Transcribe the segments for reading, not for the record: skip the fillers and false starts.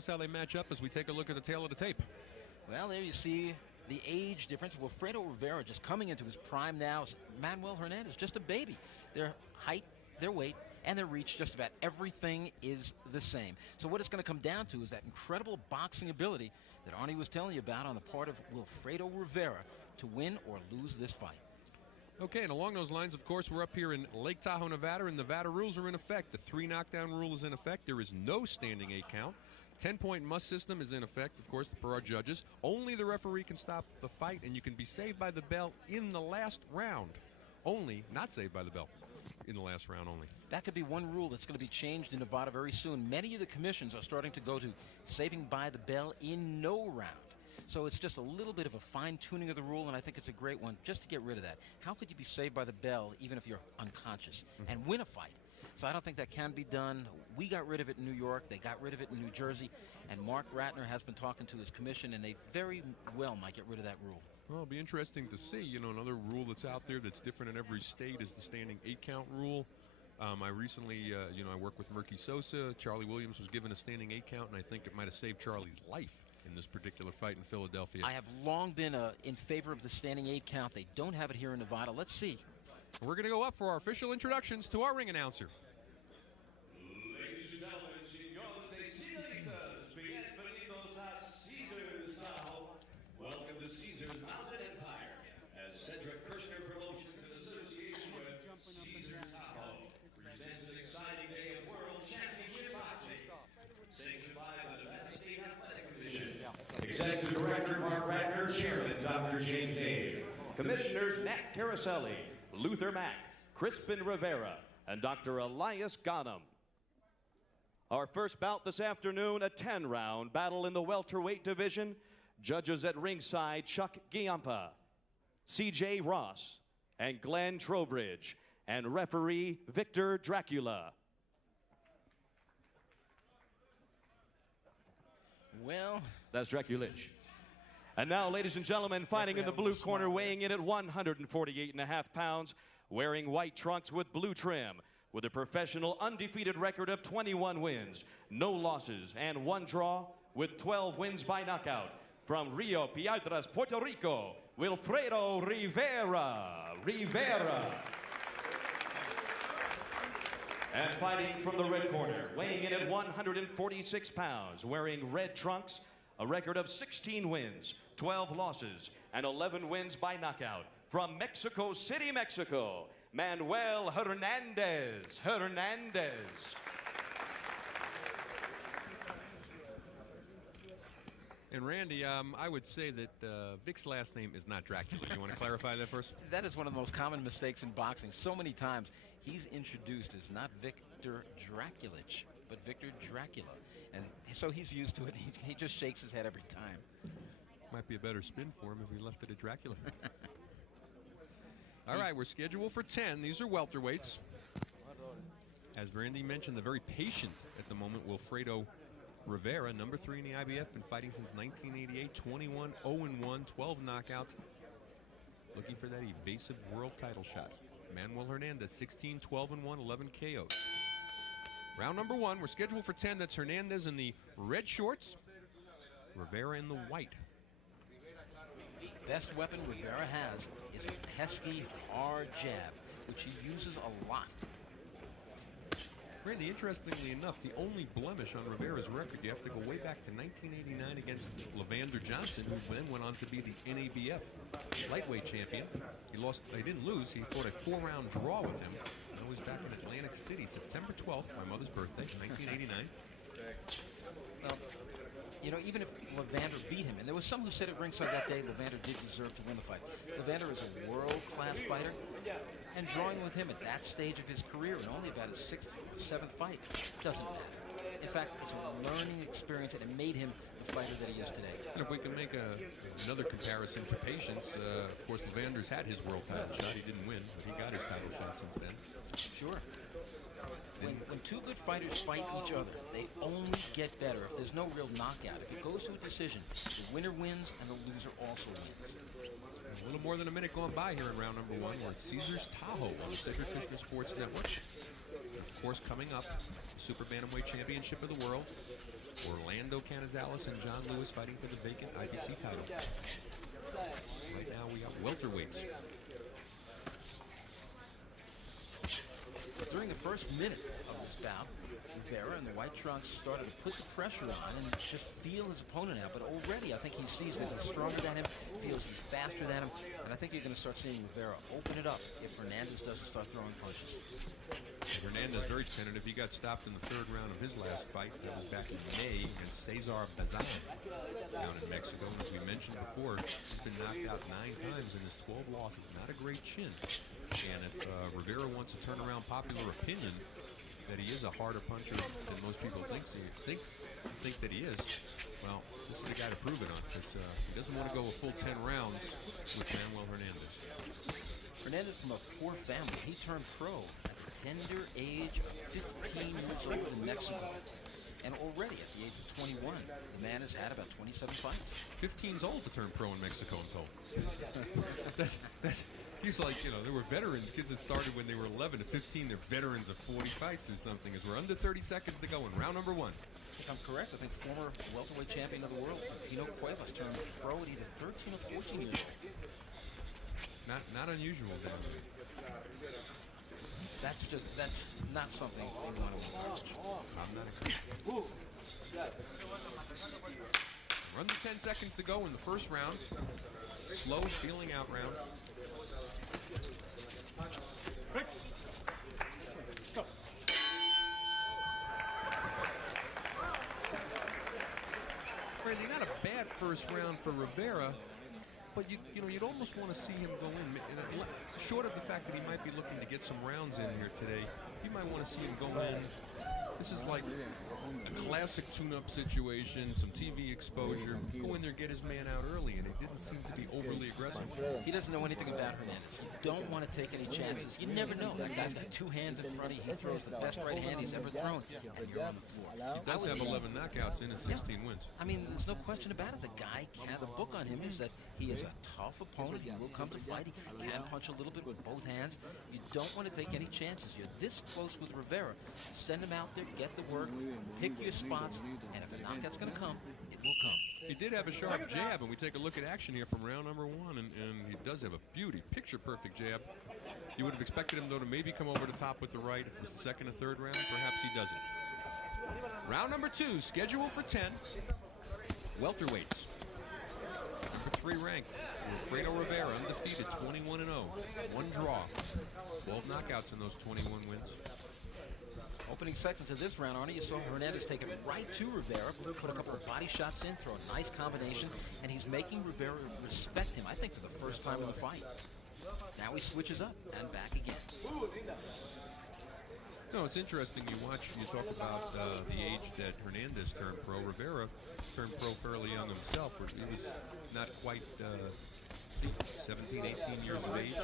us how they match up as we take a look at the tail of the tape. Well, there you see the age difference. Wilfredo Rivera just coming into his prime now. Manuel Hernandez, just a baby. Their height, their weight, and their reach, just about everything is the same. So what it's going to come down to is that incredible boxing ability that Arnie was telling you about on the part of Wilfredo Rivera to win or lose this fight. Okay, and along those lines, of course, we're up here in Lake Tahoe, Nevada, and Nevada rules are in effect. The 3 knockdown rule is in effect. There is no standing 8 count. 10-point must system is in effect, of course, for our judges. Only the referee can stop the fight, and you can be saved by the bell in the last round. Only, not saved by the bell, in the last round only. That could be one rule that's going to be changed in Nevada very soon. Many of the commissions are starting to go to saving by the bell in no round. So it's just a little bit of a fine-tuning of the rule, and I think it's a great one just to get rid of that. How could you be saved by the bell even if you're unconscious and win a fight? So I don't think that can be done. We got rid of it in New York. They got rid of it in New Jersey. And Mark Ratner has been talking to his commission, and they very well might get rid of that rule. Well, it'll be interesting to see. You know, another rule that's out there that's different in every state is the standing 8 count rule. I recently, I work with Murky Sosa. Charlie Williams was given a standing 8 count, and I think it might have saved Charlie's life in this particular fight in Philadelphia. I have long been in favor of the standing 8 count. They don't have it here in Nevada. Let's see. We're going to go up for our official introductions to our ring announcer. Ladies and gentlemen, señoras y señoritas, bienvenidos a Caesar's Tahoe. Welcome to Caesar's Mountain Empire, as Cedric Kirshner Promotions in association with Caesar's Tahoe presents an exciting day of World Championship boxing. Sanctioned by the Nevada State Athletic Commission. Executive Director Mark Ratner, Chairman Dr. James Dave, Commissioners Nat Caroselli, Luther Mack, Crispin Rivera, and Dr. Elias Ghanem. Our first bout this afternoon, a 10-round battle in the welterweight division. Judges at ringside, Chuck Giampa, C.J. Ross, and Glenn Trowbridge, and referee Victor Dracula. Well, that's Draculich. And now, ladies and gentlemen, fighting in the blue corner, weighing in at 148.5 pounds, wearing white trunks with blue trim, with a professional undefeated record of 21 wins, no losses, and 1 draw, with 12 wins by knockout. From Rio Piedras, Puerto Rico, Wilfredo Rivera. And fighting from the red corner, weighing in at 146 pounds, wearing red trunks, a record of 16 wins, 12 losses, and 11 wins by knockout. From Mexico City, Mexico, Manuel Hernandez. And Randy, I would say that Vic's last name is not Dracula. You want to clarify that first? that is one of the most common mistakes in boxing. So many times he's introduced as not Victor Draculich, but Victor Dracula. And so he's used to it. He just shakes his head every time. Might be a better spin for him if he left it at Dracula. All right, we're scheduled for 10. These are welterweights. As Randy mentioned, the very patient at the moment, Wilfredo Rivera, number 3 in the IBF, been fighting since 1988, 21, 0-1, 12 knockouts. Looking for that evasive world title shot. Manuel Hernandez, 16, 12-1, 11 KOs. Round number 1, we're scheduled for 10. That's Hernandez in the red shorts, Rivera in the white. Best weapon Rivera has is a pesky hard jab, which he uses a lot. Randy, interestingly enough, the only blemish on Rivera's record, you have to go way back to 1989 against Levander Johnson, who then went on to be the NABF lightweight champion. He didn't lose, he fought a 4-round draw with him. That was back in Atlantic City, September 12th, my mother's birthday, 1989. Well, you know, even if Levander beat him, and there was some who said at ringside that day Levander did deserve to win the fight. Levander is a world-class fighter, and drawing with him at that stage of his career, and only about his 6th or 7th fight, doesn't matter. In fact, it's a learning experience, and it made him the fighter that he is today. And if we can make another comparison to patience, of course, Levander's had his world title shot. He didn't win, but he got his title shot since then. Sure. When two good fighters fight each other, they only get better if there's no real knockout. If it goes to a decision, the winner wins and the loser also wins. A little more than a minute gone by here in round number 1. We're at Caesar's Tahoe on the Cedric Kirshner Sports Network. And of course, coming up, the Super Bantamweight Championship of the World. Orlando Canizales and John Lewis fighting for the vacant IBC title. Right now we have welterweights. During the first minute of this bout, Rivera in the white trunks started to put the pressure on and just feel his opponent out. But already I think he sees that he's stronger than him, feels he's faster than him, and I think you're going to start seeing Rivera open it up if Hernandez doesn't start throwing punches. Hernandez very tentative. He got stopped in the third round of his last fight. That was back in May against Cesar Bazan down in Mexico. And as we mentioned before, he's been knocked out 9 times in his 12 losses. Not a great chin. And if Rivera wants to turn around popular opinion that he is a harder puncher than most people think that he is, well, this is the guy to prove it on, because he doesn't want to go a full 10 rounds with Manuel Hernandez. Hernandez from a poor family. He turned pro at the tender age of 15 years old in Mexico. And already at the age of 21, the man has had about 27 fights. 15's old to turn pro in Mexico, I'm told. He's like, you know, there were veterans, kids that started when they were 11 to 15. They're veterans of 40 fights or something. As we're under 30 seconds to go in round number 1. If I'm correct, I think former welterweight champion of the world, Pino Cuevas, turned pro at either 13 or 14 years old. Not unusual, then. That's not something you want to watch. I'm not agreeing. We're under 10 seconds to go in the first round. Slow, feeling out round. Randy, not a bad first round for Rivera, but you know, you'd almost want to see him go in. Short of the fact that he might be looking to get some rounds in here today, you might want to see him go in. This is like a classic tune-up situation, some TV exposure. Go in there, get his man out early, and it didn't seem to be overly aggressive. He doesn't know anything about Hernandez. You don't want to take any chances. You never know. That guy's got 2 hands in front of you. He throws the best right hand he's ever thrown, and you're on the floor. He does have 11 knockouts in his 16 wins. I mean, there's no question about it. The guy, the book on him is that he is a tough opponent. He will come to fight. He can punch a little bit with both hands. You don't want to take any chances. You're this close with Rivera. Send him out there, get the work, pick your spots, and if a knockout's going to come, it will come. He did have a sharp jab, and we take a look at action here from round number 1, and he does have a beauty, picture-perfect jab. You would have expected him, though, to maybe come over the top with the right. If it was the second or third round, perhaps he doesn't. Round number 2, scheduled for 10. Welterweights. Number 3 ranked, Wilfredo Rivera, undefeated, 21-0. 1 draw. 12 knockouts in those 21 wins. Opening seconds of this round, Arnie, you saw Hernandez take it right to Rivera, put a couple of body shots in, throw a nice combination, and he's making Rivera respect him, I think, for the first time in the fight. Now he switches up and back again. No, it's interesting. You talk about the age that Hernandez turned pro. Rivera turned pro fairly young himself. He was not quite 17, 18 years of age.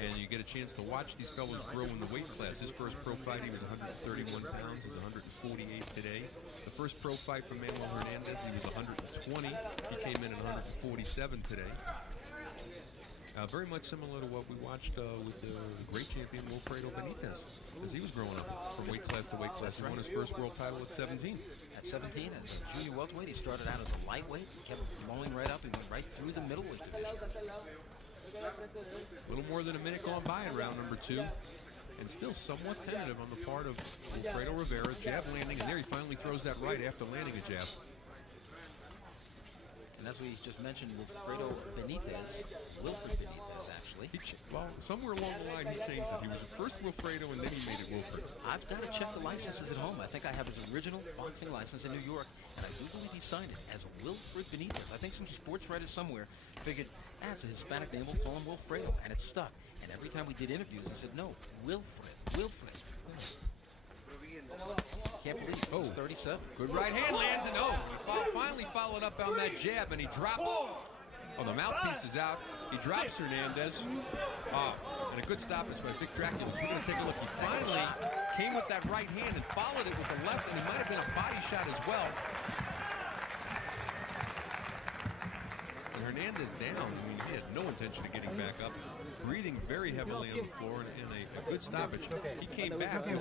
And you get a chance to watch these fellows grow in the weight class. His first pro fight, he was 131 pounds. He's 148 today. The first pro fight for Manuel Hernandez, he was 120. He came in at 147 today. Very much similar to what we watched with the great champion Wilfredo Benitez as he was growing up from weight class to weight class. He won his first world title at 17. At 17, as a junior welterweight, he started out as a lightweight, kept blowing right up, he went right through the middleweight division. A little more than a minute gone by in round number 2. And still somewhat tentative on the part of Wilfredo Rivera. Jab landing, and there he finally throws that right after landing a jab. And as we just mentioned, Wilfredo Benitez, Wilfred Benitez, actually. Well, somewhere along the line he changed it. He was at first Wilfredo, and then he made it Wilfred. I've got to check the licenses at home. I think I have his original boxing license in New York, and I do believe he signed it as Wilfred Benitez. I think some sports writers somewhere figured, it's a Hispanic name, we'll call him Wilfredo, and it stuck. And every time we did interviews, he said, no, Wilfred. Can't believe it. 37. Good right hand lands, and he finally followed up on that jab, and he drops. Oh, the mouthpiece is out. He drops Hernandez. And a good stoppage by Vic Dracula. We're going to take a look. He finally came with that right hand and followed it with the left, and he might have been a body shot as well. And Hernandez Hernandez down. I mean, he had no intention of getting back up. Breathing very heavily on the floor and a good stoppage. He came back with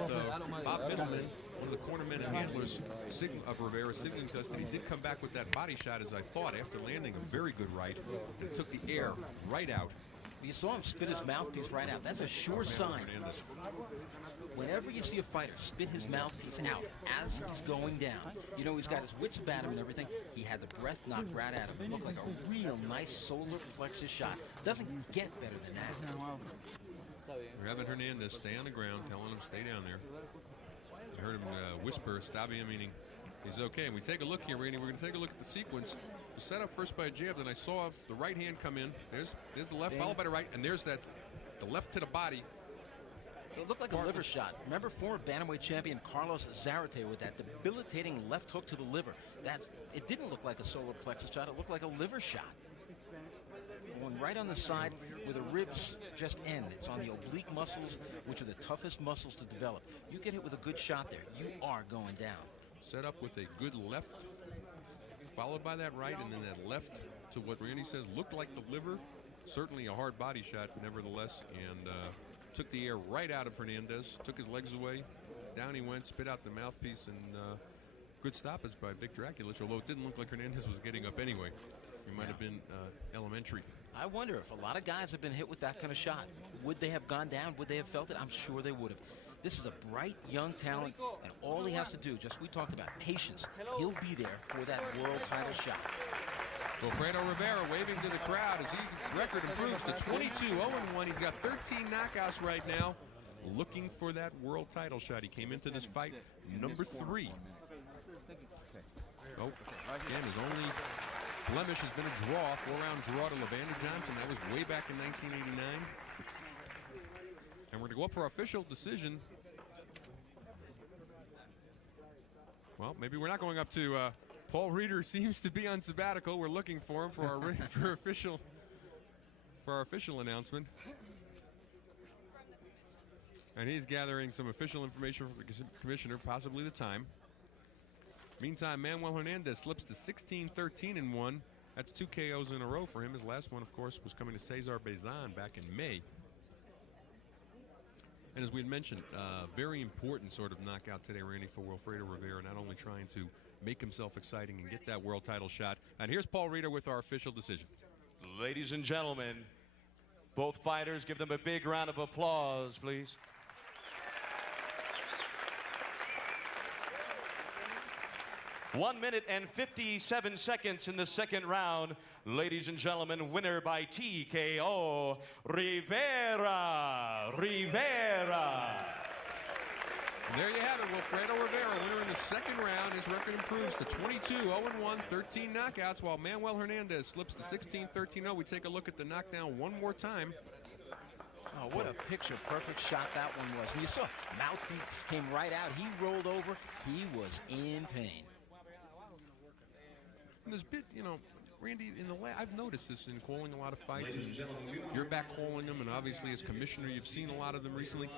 Bob Middleman, one of the cornermen and handlers of Rivera, signaling to us that he did come back with that body shot, as I thought, after landing a very good right, and took the air right out. You saw him spit his mouthpiece right out. That's a sure sign. Hernandez. Whenever you see a fighter spit his mouthpiece out as he's going down, you know he's got his wits about him and everything. He had the breath knocked right out of him. It looked like a real nice solar plexus shot. Doesn't get better than that. We're having Hernandez stay on the ground, telling him stay down there. I heard him whisper, Stabia, meaning he's okay. And we take a look here, Randy. We're going to take a look at the sequence. It was set up first by a jab, then I saw the right hand come in. There's the left, followed by the right, and there's the left to the body. It looked like a liver shot. Remember former bantamweight champion Carlos Zarate with that debilitating left hook to the liver? It didn't look like a solar plexus shot. It looked like a liver shot. Going right on the side where the ribs just end. It's on the oblique muscles, which are the toughest muscles to develop. You get hit with a good shot there, you are going down. Set up with a good left, followed by that right, and then that left to what Randy says looked like the liver. Certainly a hard body shot, nevertheless, and took the air right out of Hernandez, took his legs away, down he went, spit out the mouthpiece, and good stoppage by Vic Draculich, although it didn't look like Hernandez was getting up anyway. It might have been elementary. I wonder if a lot of guys have been hit with that kind of shot. Would they have gone down? Would they have felt it? I'm sure they would have. This is a bright, young talent, and all he has to do, just we talked about, patience. He'll be there for that world title shot. Wilfredo Rivera waving to the crowd as his record improves to 22-0-1. He's got 13 knockouts right now, looking for that world title shot. He came into this fight number 3. Oh, again, his only blemish has been a draw, 4-round draw to Levander Johnson. That was way back in 1989. And we're going to go up for our official decision. Well, maybe we're not going up to Paul Reeder. Seems to be on sabbatical. We're looking for him for our official announcement. And he's gathering some official information from the commissioner, possibly the time. Meantime, Manuel Hernandez slips to 16-13-1. That's 2 KOs in a row for him. His last one, of course, was coming to Cesar Bezan back in May. And as we had mentioned, very important sort of knockout today, Randy, for Wilfredo Rivera, not only trying to make himself exciting and get that world title shot. And here's Paul Reeder with our official decision. Ladies and gentlemen, both fighters, give them a big round of applause, please. One minute and 57 seconds in the second round. Ladies and gentlemen, winner by TKO, Rivera. And there you have it, Wilfredo Rivera, winner in the second round. His record improves to 22-0-1, 13 knockouts, while Manuel Hernandez slips to 16-13-0. We take a look at the knockdown one more time. Oh, what a picture-perfect shot that one was. And you saw mouthpiece came right out. He rolled over. He was in pain. And there's bit, you know, Randy, I've noticed this in calling a lot of fights. You're back calling them, and obviously as commissioner, you've seen a lot of them recently.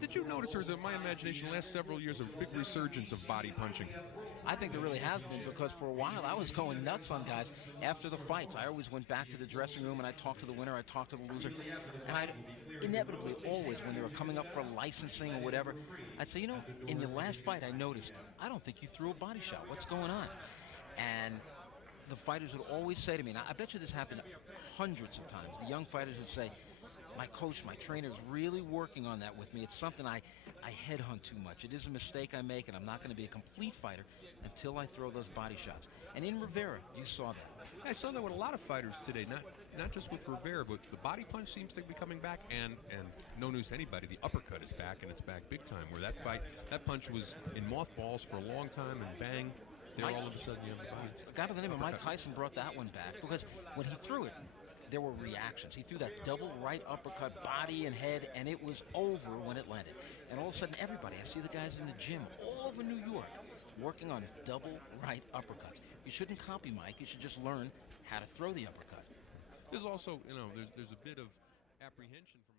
Did you notice, or is it my imagination, the last several years, a big resurgence of body punching? I think there really has been, because for a while I was going nuts on guys after the fights. I always went back to the dressing room and I talked to the winner, I talked to the loser, and I'd inevitably always, when they were coming up for licensing or whatever, I'd say, you know, in your last fight I noticed, I don't think you threw a body shot. What's going on? And the fighters would always say to me, and I bet you this happened hundreds of times, the young fighters would say, my coach, my trainer is really working on that with me. It's something I headhunt too much. It is a mistake I make, and I'm not going to be a complete fighter until I throw those body shots. And in Rivera, you saw that. I saw that with a lot of fighters today, not just with Rivera, but the body punch seems to be coming back, and no news to anybody, the uppercut is back, and it's back big time, where that punch was in mothballs for a long time, and bang, there all of a sudden you have the body. A guy by the name of Mike Tyson brought that one back, because when he threw it, there were reactions. He threw that double right uppercut, body and head, and it was over when it landed. And all of a sudden, everybody, I see the guys in the gym all over New York working on double right uppercuts. You shouldn't copy Mike. You should just learn how to throw the uppercut. There's also, you know, there's a bit of apprehension from